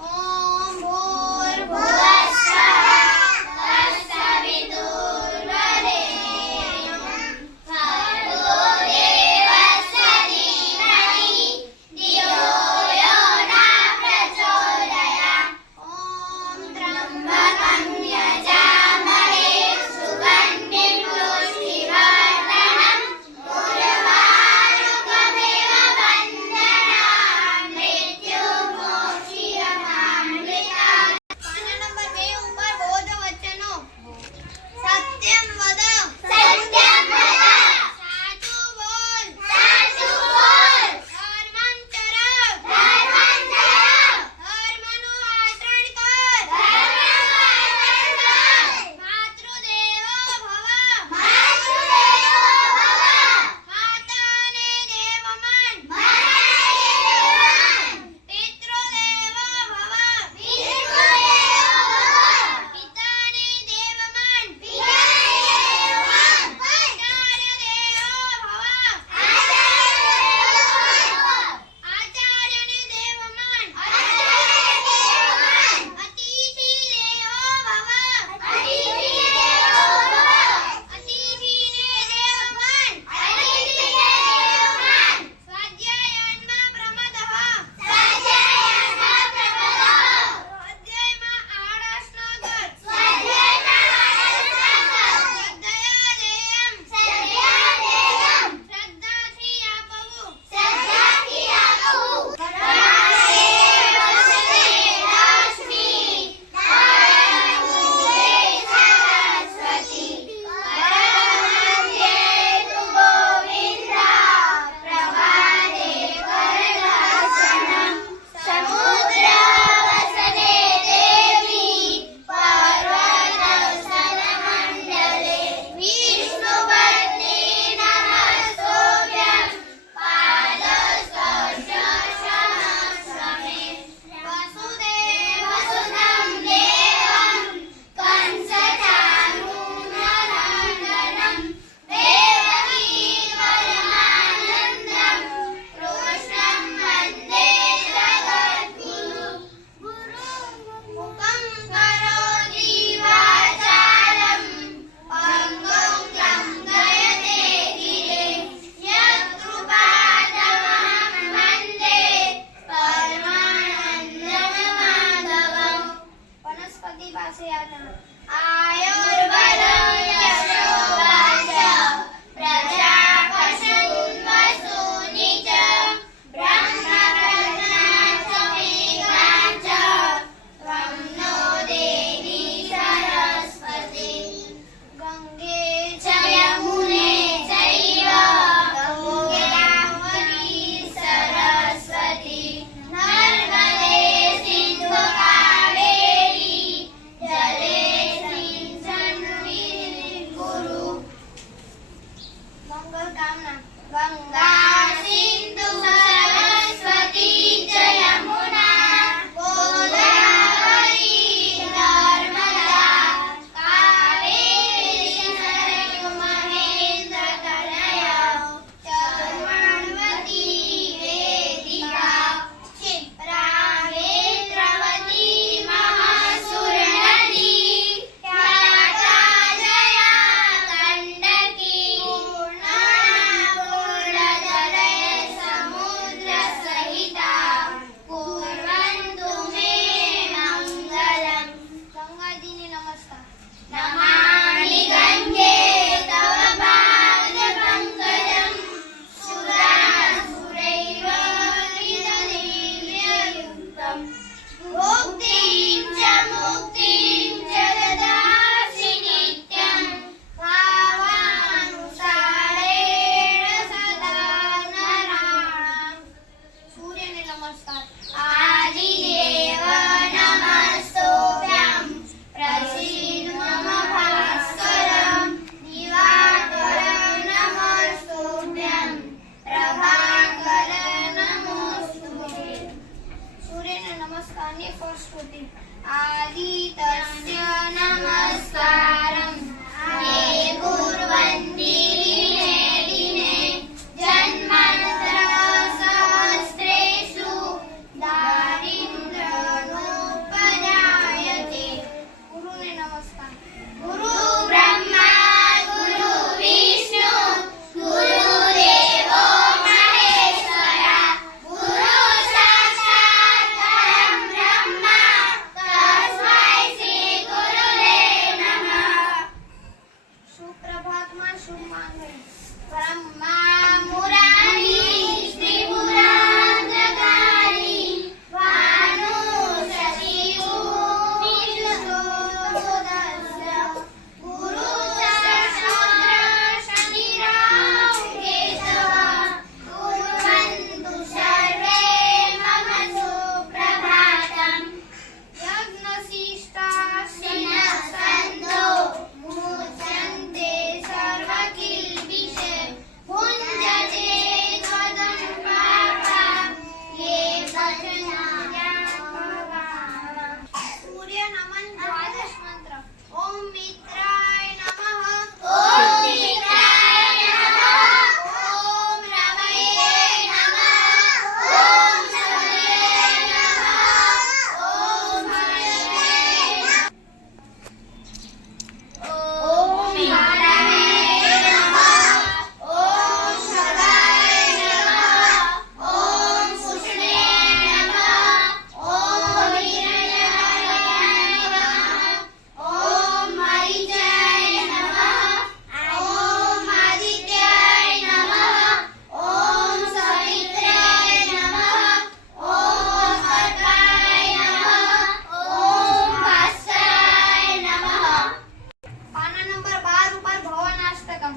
ओम भूर्भुवः स्थाने फर्स्ट होतील. आदितस्य नमस्कारं हे कुर्वन्ति दिने जन्मांतर सहस्रेषु दारिद्र्योपजायते. गुरुने नमस्कार. गुरु ब्रह्मा गुरु विष्णु गुरुदेवो महेश्वरा गुरु साक्षात् परं ब्रह्म तस्मै श्री गुरुदेव नमः. सुप्रभात मा शुभ मांगले. ब्रह्मा मुरारी त्रिपुरांतकारी भानु शशिभू विष्णुदस्य गुरु साक्षात् शनिराव केशव कुर्वन्तु सर्वे मम सुप्रभातम्. यज्ञशिष्टाशिनः मुच्यन्ते सर्वकिल्बिषे भुञ्जते त्वदं पापा ये पचन्त्यात्मभावम्. सूर्य नमन द्वादश मंत्र. ओम मित्राय नमः. ओम मित्राय नमः. ओम रमये नमः. ओम सूर्ये नमः. ओम हरये नमः. ओम मित्राय नमः. ओम सदाय नमः. ओम सुष्णे नमः. ओम हिरण्याय नमः. ओम मरीचाय नमः. ओम आदित्याय नमः. ओम सवित्राय नमः. ओम अर्काय नमः. ओम भास्कराय नमः. पाना नंबर 12 ऊपर भवनाष्टकम.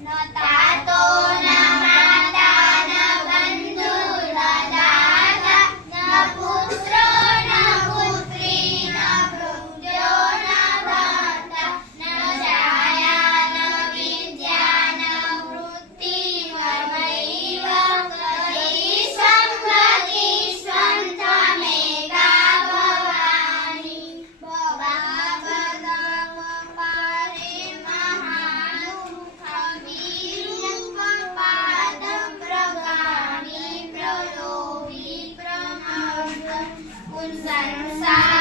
न तातो न माता न बंधु न दाता न पुत्रो न पुत्री न भृत्यो न भर्ता न छाया न विद्या न वृत्ति कर्मैव गतिस्वं गतिस्वं त्वमेका भवानि. भवावदमपारे महानुभावीरूपपादप्रगामि प्रलोभि प्रमाद संसार